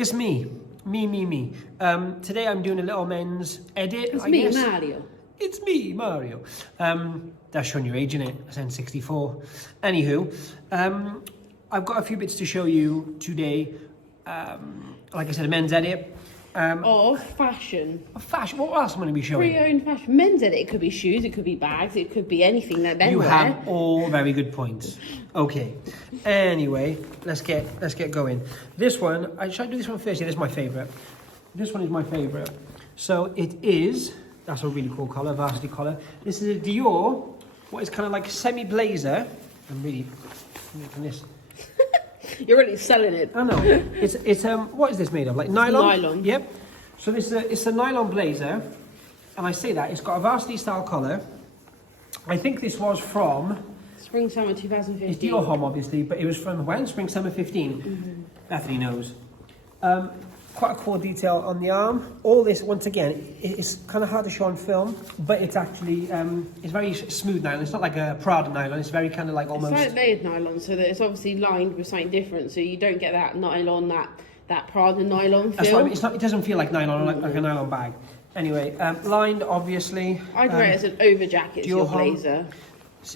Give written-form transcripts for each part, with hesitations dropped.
It's me. Today I'm doing a little men's edit. It's I me, guess. Mario. It's me, Mario. That's showing your age, innit? I said 64. Anywho, I've got a few bits to show you today. Like I said, a men's edit. Of fashion. Fashion. What else am I going to be showing? Pre-owned fashion. Men's edit. It could be shoes, it could be bags, it could be anything that men You wear. have all very good points. Okay. Anyway, let's get going. This one, should I do this one first? Yeah, this is my favourite. This one is my favourite. So it is, that's a really cool collar, varsity collar. This is a Dior, what is kind of like semi-blazer. I'm really making this. You're already selling it. I know. It's what is this made of? Like nylon? Nylon. Yep. So this it's a nylon blazer, and I say that it's got a varsity style collar. I think this was from Spring summer 2015. it's Dior Home obviously, but it was from when? Spring summer 15. Bethany knows. Quite a cool detail on the arm. All this, once again, it's kind of hard to show on film, but it's actually it's very smooth nylon. It's not like a Prada nylon. It's very kind of like almost. It's like layered nylon, so that it's obviously lined with something different, so you don't get that nylon, that Prada nylon feel. That's why it's not. It doesn't feel like nylon, like a nylon bag. Anyway, lined obviously. I'd wear it as an over jacket, your blazer.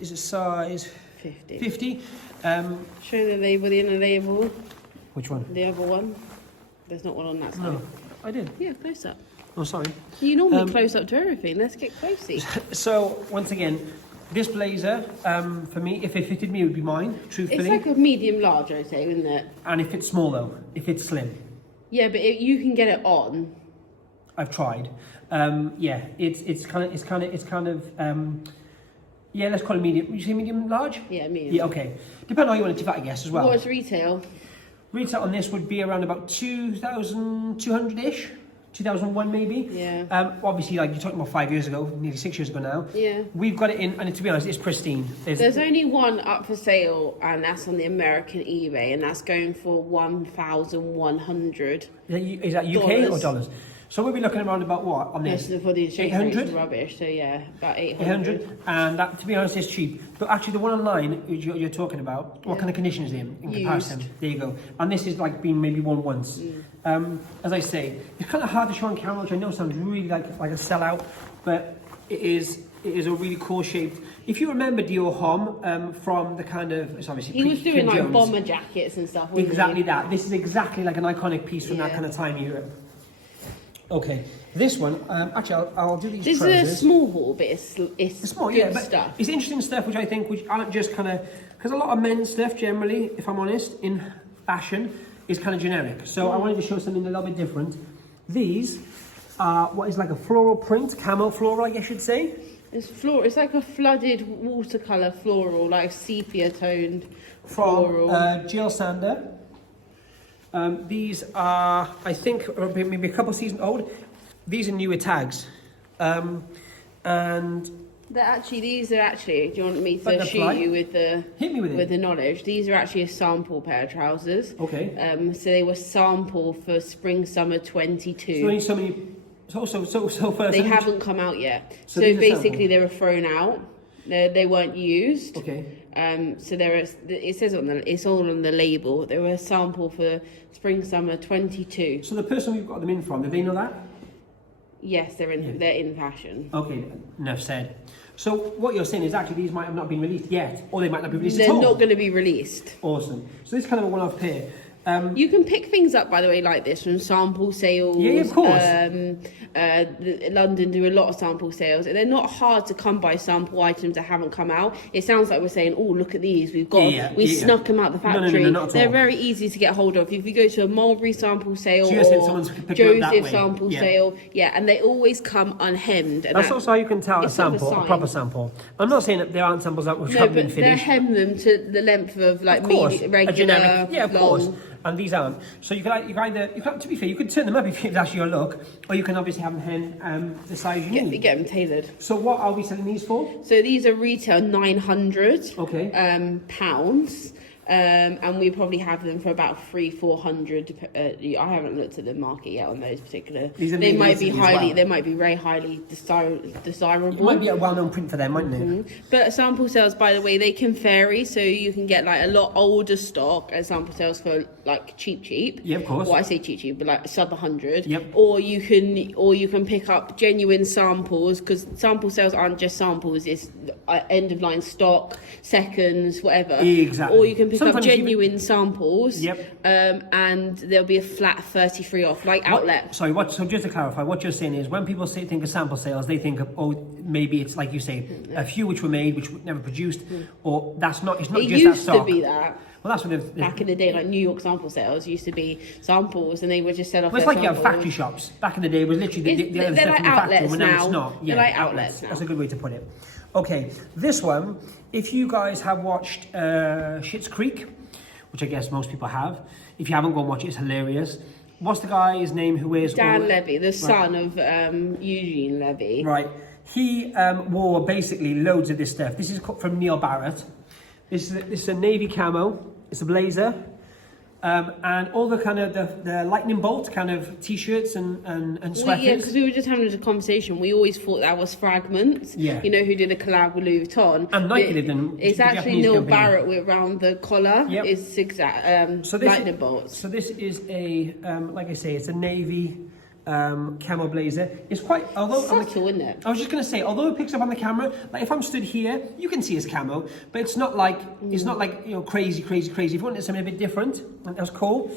Is it size 50. 50. Show the label, the inner label. Which one? The other one. There's not one on that side. No, I did. Yeah, close up. Oh, sorry. You normally close up to everything. Let's get closey. So once again, this blazer for me, if it fitted me, it would be mine. Truthfully. It's like a medium large, I'd say, isn't it? And if it's small though, if it's slim. Yeah, but you can get it on. I've tried. Yeah, it's kind of. Yeah, let's call it medium. Would you say medium large? Yeah, medium. Yeah, okay. Depending on how you want it to fit, I guess, as well. What's retail? Retail on this would be around about 2,200-ish. 2001 maybe. Yeah. Obviously, like you're talking about 5 years ago, nearly 6 years ago now. Yeah. We've got it in, and to be honest, it's pristine. There's only one up for sale, and that's on the American eBay, and that's going for 1,100. Is that UK or dollars? So we'll be looking around about what on this? Yes, for the exchange rate 800? is rubbish. So yeah, about 800. 800, and that, to be honest, is cheap. But actually, the one online you're talking about, what kind of condition is it in comparison? There you go. And this is like being maybe worn once. As I say, it's kind of hard to show on camera, which I know sounds really like a sellout, but it is a really cool shaped. If you remember Dior Homme from the kind of, it's obviously he was doing Kim like Jones. bomber jackets and stuff. Wasn't Exactly he? that. This is exactly like an iconic piece from that kind of time era. Okay, this one, actually I'll do these This trousers. is a small haul, but it's Small, good yeah, but stuff. it's interesting stuff which I think which aren't just kind of, because a lot of men's stuff generally, if I'm honest, in fashion is kind of generic. So I wanted to show something a little bit different. These are what is like a floral print, camo floral, I guess you'd say. It's floral. It's like a flooded watercolor floral, like sepia toned From floral. Jil Sander. These are, I think, maybe a couple of seasons old. These are newer tags. And These are actually. Do you want me to Like shoot you with the hit me with it. the knowledge? These are actually a sample pair of trousers. Okay. So they were sample for spring summer 22. So only so many. So first. They haven't come out yet. So So, these are basically, sample. they were thrown out. They weren't used. Okay. So it says it's all on the label. They were a sample for spring summer 22. So the person we've got them in from, do they know that? Yes, they're in fashion. Okay, enough said. So what you're saying is actually these might have not been released yet, or they might not be released They're at all. not going to be released. Awesome. So this is kind of a one-off pair. You can pick things up, by the way, like this from sample sales. Yeah, of course. London do a lot of sample sales. They're not hard to come by sample items that haven't come out. It sounds like we're saying, "Oh, look at these. We snuck them out the factory." No, not at They're all. very easy to get hold of. If you go to a Mulberry sample sale So you're saying or someone's picked them up that Joseph way. sample Yeah. sale, and they always come unhemmed. And That's also how you can tell a it's sort of a sample, a sign. proper sample. I'm not saying that there aren't samples that No, haven't been but they finished. hem them to the length of like Of course, medium, regular, a generic. Yeah, of long. course. And these aren't. So you can either, to be fair, you could turn them up if that's your look, or you can obviously have them hen the size you need. Get them tailored. So what are we selling these for? So these are retail £900. Okay. Pounds. and we probably have them for about 300-400. I haven't looked at the market yet on those particular. They might be they might be very highly desirable. It might be a well-known print for them, mightn't it? Mm-hmm. But sample sales, by the way, they can vary. So you can get like a lot older stock at sample sales for like cheap. Yeah, of course. Well, I say cheap, but like sub 100. Yep. Or you can pick up genuine samples, because sample sales aren't just samples. It's end of line stock, seconds, whatever. Exactly. Or you can pick up genuine samples. Yep. And there'll be a flat 33 off, like outlet. So just to clarify, what you're saying is when people think of sample sales, they think of, oh, maybe it's like you say, a few which were made, which were never produced, or that's not. It's not it just that used stock. to be that. Well, that's what back in the day, like New York sample sales used to be samples, and they would just sell off. Well, it's like you have factory shops. Back in the day, it was literally the other they're stuff like in the factory. outlets Well, now it's not. They're like outlets now. That's a good way to put it. Okay, this one. If you guys have watched Schitt's Creek, which I guess most people have, if you haven't, go and watch it. It's hilarious. What's the guy's name who wears Dan Levy, the son of Eugene Levy. Right. He wore basically loads of this stuff. This is from Neil Barrett. This is a navy camo. It's a blazer. And all the kind of the lightning bolt kind of t-shirts and sweaters. Yeah, because we were just having a conversation. We always thought that was Fragments. Yeah. You know, who did a collab with Louis Vuitton. And Nike did them. It's actually Neil Barrett with around the collar. Yep. Is zigzag lightning bolts. So this is a like I say, it's a navy camo blazer. It's quite subtle, isn't it? I was just gonna say, although it picks up on the camera, like if I'm stood here, you can see it's camo, but it's not like crazy. If you wanted something a bit different, that's cool.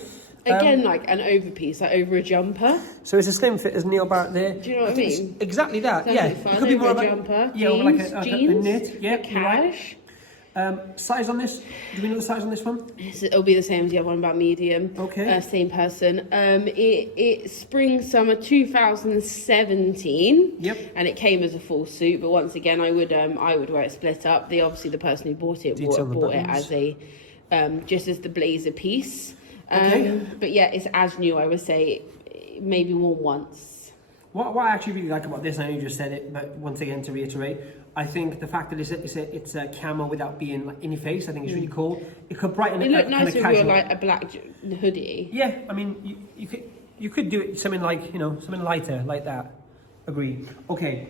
Again, like an overpiece, like over a jumper. So it's a slim fit as Neil Barrett there. Do you know what I mean? Exactly that. Sounds yeah, like fun. It could be more a like jumper. Yeah, jeans, like a jeans, knit. Yeah, a cash. Size on this? Do we know the size on this one? It'll be the same as the other one, about medium. Okay. Same person. It's spring summer 2017. Yep. And it came as a full suit, but once again, I would wear it split up. The person who bought it bought it as a just as the blazer piece. Okay. But yeah, it's as new. I would say maybe worn once. What I actually really like about this, I know you just said it, but once again to reiterate, I think the fact that it's a camo without being like in your face, I think is really cool. It could brighten it. It looked nice if we were like a black hoodie. Yeah, I mean you could do it something like something lighter like that. Agreed. Okay,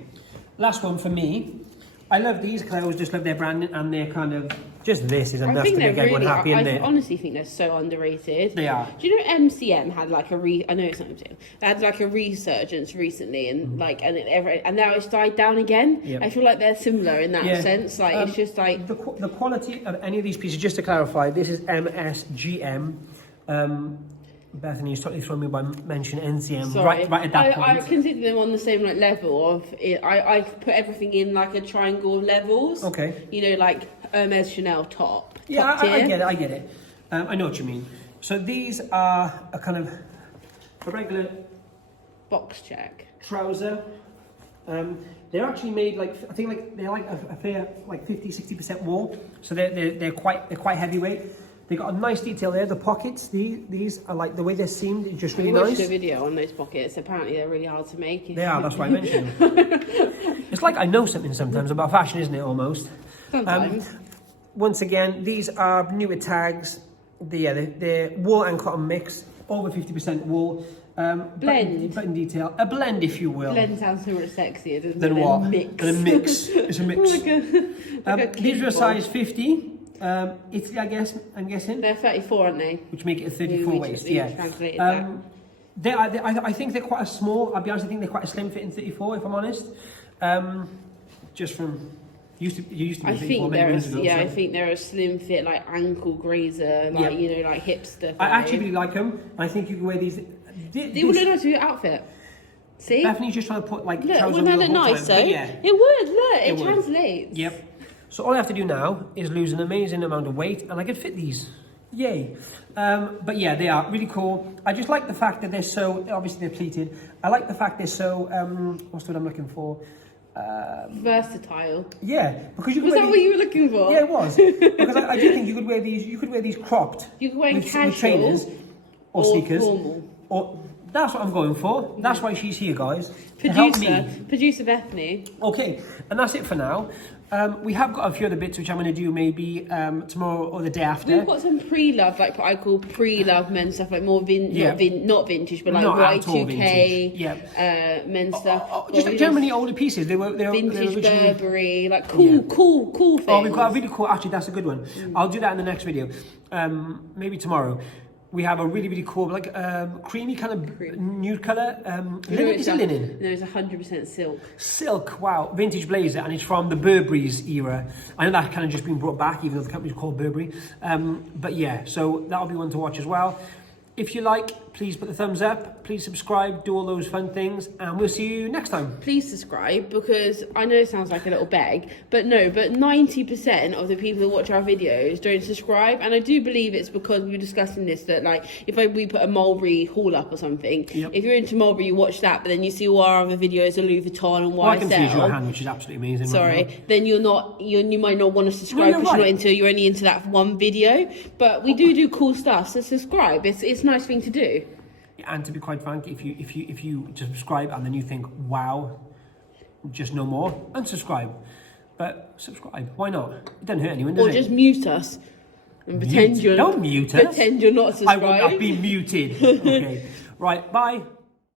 last one for me. I love these because I always just love their branding and their kind of just this is enough to make everyone happy, isn't it? I honestly think they're so underrated. They are. Do you know MCM had like I know it's not MCM. They had like a resurgence recently, and and now it's died down again. Yep. I feel like they're similar in that sense. Like it's just like the quality of any of these pieces. Just to clarify, this is MSGM. Bethany's totally thrown me by mentioning NCM right at that point. I consider them on the same like level of it. I put everything in like a triangle of levels. Okay. You know, like Hermes Chanel top. Yeah, top tier. I get it. I know what you mean. So these are a kind of a regular box check trouser. They're actually made they're like a fair like 50-60% wool. So they're quite heavyweight. They got a nice detail there. The pockets, these are like the way they're seamed. It's just really nice. I watched a video on those pockets. Apparently, they're really hard to make. They are. That's why I mentioned them. It's like I know something sometimes about fashion, isn't it? Almost. Sometimes. Once again, these are newer tags. They're wool and cotton mix. Over 50% wool. Blend. Button detail. A blend, if you will. Blend sounds so much sexier doesn't it? Then what? Mix. Than a mix. It's a mix. These are a size 50. Italy, I'm guessing. They're 34, aren't they? Which make it a 34 waist, yeah. Translated that. I think they're quite a small, I'll be honest, I think they're quite a slim fit in 34, if I'm honest. Just from, you used to be 34 many years ago. I think they're a slim fit, like ankle grazer, like, like hipster. I actually really like them. I think you can wear these. They would look nice with your outfit. See? Bethany's just trying to put like trousers on. Wouldn't that look nice though? Yeah. It would, look, it translates. Yep. So all I have to do now is lose an amazing amount of weight and I can fit these. Yay. But yeah, they are really cool. I just like the fact that they're so, obviously they're pleated. I like the fact they're so, what's the word I'm looking for? Versatile. Yeah, because you could was that what you were looking for? Yeah, it was. Because I do think you could wear these cropped. You could wear with casual trainers or sneakers. Formal. That's what I'm going for. That's why she's here, guys. To help me. Producer Bethany. Okay, and that's it for now. We have got a few other bits which I'm going to do maybe tomorrow or the day after. We've got some pre-love, like what I call pre-love men's stuff, like more not vintage, but like Not Y2K men's stuff. Just generally older pieces. They were vintage originally... Burberry, like cool things. Oh, we've got a really cool. Actually, that's a good one. I'll do that in the next video. Maybe tomorrow. We have a really cool, like creamy kind of nude colour. Linen, is it linen? No, it's 100% silk. Silk, wow, vintage blazer, and it's from the Burberry's era. I know that kind of just been brought back, even though the company's called Burberry. But yeah, so that'll be one to watch as well. If you like, please put the thumbs up, please subscribe, do all those fun things, and we'll see you next time. Please subscribe, because I know it sounds like a little beg, but no, but 90% of the people that watch our videos don't subscribe, and I do believe it's because we were discussing this, that like, if we put a Mulberry haul up or something, if you're into Mulberry, you watch that, but then you see all our other videos of Louis Vuitton and YSL. I can see your hand, which is absolutely amazing. Sorry, then you might not want to subscribe because you're only into that one video, but we do cool stuff, so subscribe. It's a nice thing to do. And to be quite frank, if you just subscribe and then you think, wow, just no more, unsubscribe. But subscribe, why not? It doesn't hurt anyone, does it? Or just mute us and pretend you're... Don't mute us. Pretend you're not subscribed. I will not be muted. Okay. Right, bye.